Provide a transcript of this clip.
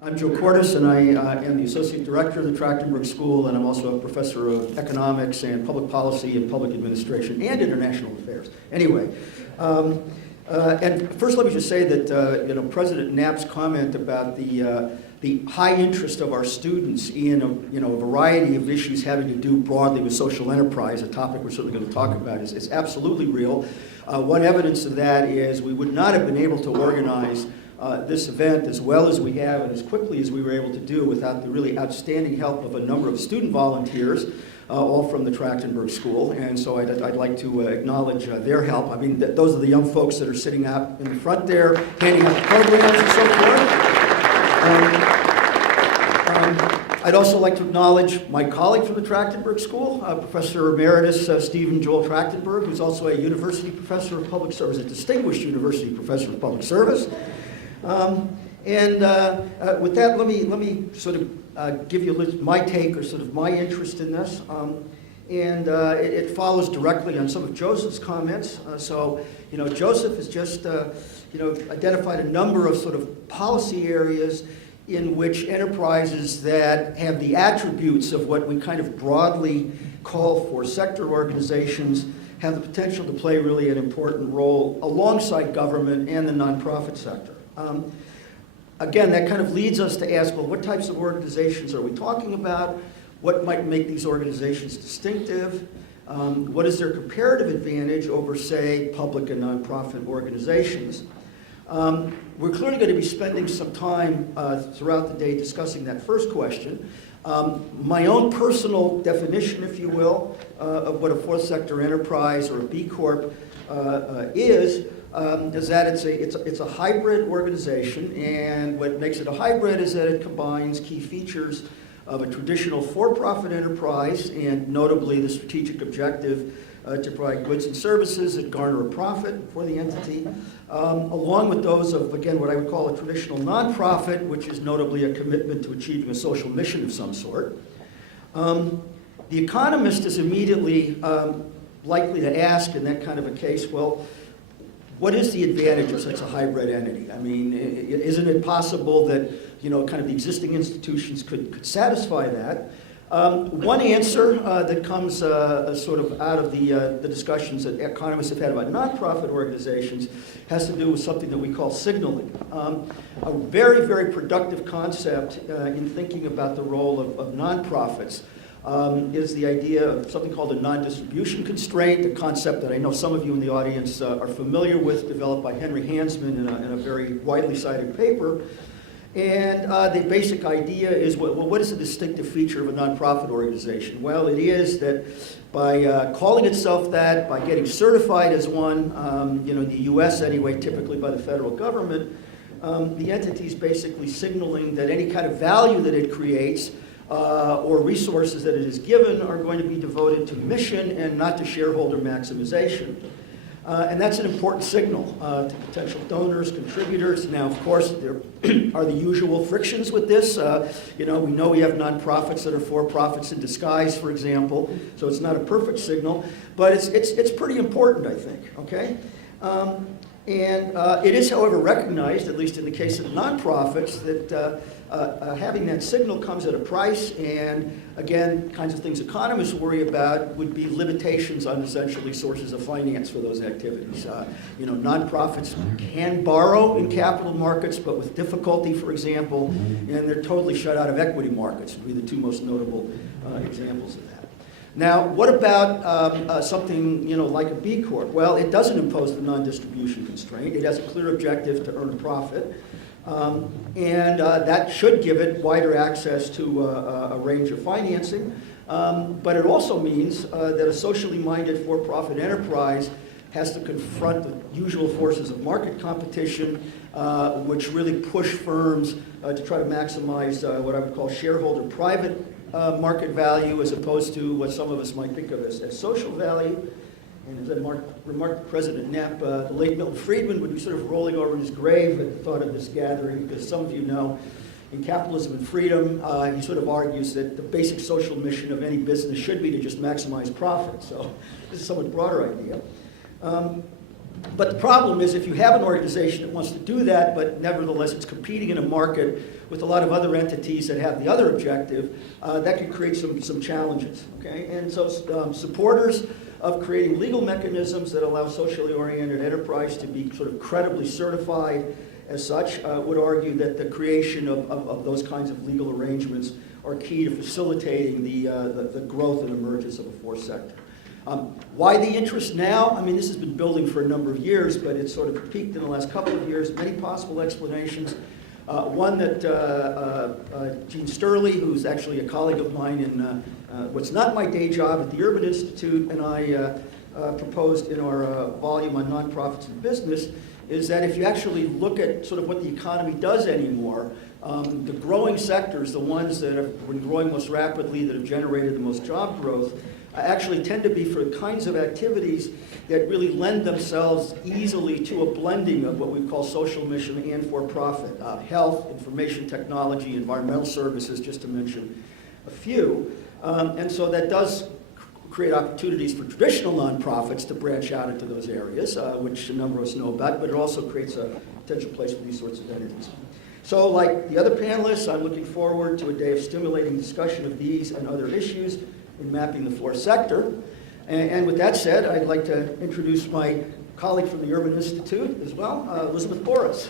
I'm Joe Cordes, and I am the Associate Director of the Trachtenberg School, and I'm also a Professor of Economics and Public Policy and Public Administration and International Affairs. Anyway, and first let me just say that President Knapp's comment about the high interest of our students in a variety of issues having to do broadly with social enterprise, a topic we're certainly going to talk about, is absolutely real. One evidence of that is we would not have been able to organize this event as well as we have and as quickly as we were able to do without the really outstanding help of a number of student volunteers, all from the Trachtenberg School. And so I'd like to acknowledge their help. I mean, those are the young folks that are sitting out in the front there, handing out the programs and so forth. I'd also like to acknowledge my colleague from the Trachtenberg School, Professor Emeritus Stephen Joel Trachtenberg, who's also a university professor of public service, a distinguished university professor of public service. With that, let me sort of give you my take or sort of my interest in this. It follows directly on some of Joseph's comments. Joseph has just identified a number of sort of policy areas in which enterprises that have the attributes of what we kind of broadly call for sector organizations have the potential to play really an important role alongside government and the nonprofit sector. Again, that kind of leads us to ask, well, what types of organizations are we talking about? What might make these organizations distinctive? What is their comparative advantage over, say, public and nonprofit organizations? We're clearly going to be spending some time throughout the day discussing that first question. My own personal definition, if you will, of what a fourth sector enterprise or a B Corp is that it's a hybrid organization, and what makes it a hybrid is that it combines key features of a traditional for-profit enterprise, and notably the strategic objective to provide goods and services that garner a profit for the entity, along with those of, again, what I would call a traditional nonprofit, which is notably a commitment to achieving a social mission of some sort. The economist is immediately likely to ask in that kind of a case, well, what is the advantage of such a hybrid entity? I mean, isn't it possible that, kind of the existing institutions could satisfy that? One answer that comes sort of out of the discussions that economists have had about nonprofit organizations has to do with something that we call signaling. A very, very productive concept in thinking about the role of nonprofits is the idea of something called a non-distribution constraint, a concept that I know some of you in the audience are familiar with, developed by Henry Hansman in a very widely cited paper. And the basic idea is, well, what is the distinctive feature of a nonprofit organization? Well, it is that by calling itself that, by getting certified as one, in the U.S. anyway, typically by the federal government, the entity is basically signaling that any kind of value that it creates or resources that it is given are going to be devoted to mission and not to shareholder maximization. And that's an important signal to potential donors, contributors. Now, of course, there are the usual frictions with this. We know we have nonprofits that are for-profits in disguise, for example, so it's not a perfect signal, but it's pretty important, I think, okay? It is, however, recognized, at least in the case of nonprofits, that having that signal comes at a price, and again, kinds of things economists worry about would be limitations on essentially sources of finance for those activities. Nonprofits can borrow in capital markets, but with difficulty, for example, and they're totally shut out of equity markets, would be the two most notable examples of that. Now, what about something like a B Corp? Well, it doesn't impose the non-distribution constraint. It has a clear objective to earn a profit. That should give it wider access to a range of financing. But it also means that a socially minded for-profit enterprise has to confront the usual forces of market competition, which really push firms to try to maximize what I would call shareholder private market value, as opposed to what some of us might think of as social value. And as I remarked, President Knapp, the late Milton Friedman would be sort of rolling over in his grave at the thought of this gathering, because some of you know, in Capitalism and Freedom, he sort of argues that the basic social mission of any business should be to just maximize profit. So this is a somewhat broader idea. But the problem is if you have an organization that wants to do that, but nevertheless it's competing in a market with a lot of other entities that have the other objective, that can create some challenges, okay? And so supporters of creating legal mechanisms that allow socially oriented enterprise to be sort of credibly certified as such would argue that the creation of those kinds of legal arrangements are key to facilitating the growth and emergence of a fourth sector. Why the interest now? I mean, this has been building for a number of years, but it's sort of peaked in the last couple of years. Many possible explanations. One that Gene Sterling, who's actually a colleague of mine in what's not my day job at the Urban Institute, and I proposed in our volume on nonprofits and business, is that if you actually look at sort of what the economy does anymore, the growing sectors, the ones that have been growing most rapidly, that have generated the most job growth, actually tend to be for kinds of activities that really lend themselves easily to a blending of what we call social mission and for-profit. Health, information technology, environmental services, just to mention a few. And so that does create opportunities for traditional nonprofits to branch out into those areas, which a number of us know about, but it also creates a potential place for these sorts of entities. So like the other panelists, I'm looking forward to a day of stimulating discussion of these and other issues in mapping the fourth sector. And with that said, I'd like to introduce my colleague from the Urban Institute as well, Elizabeth Boris.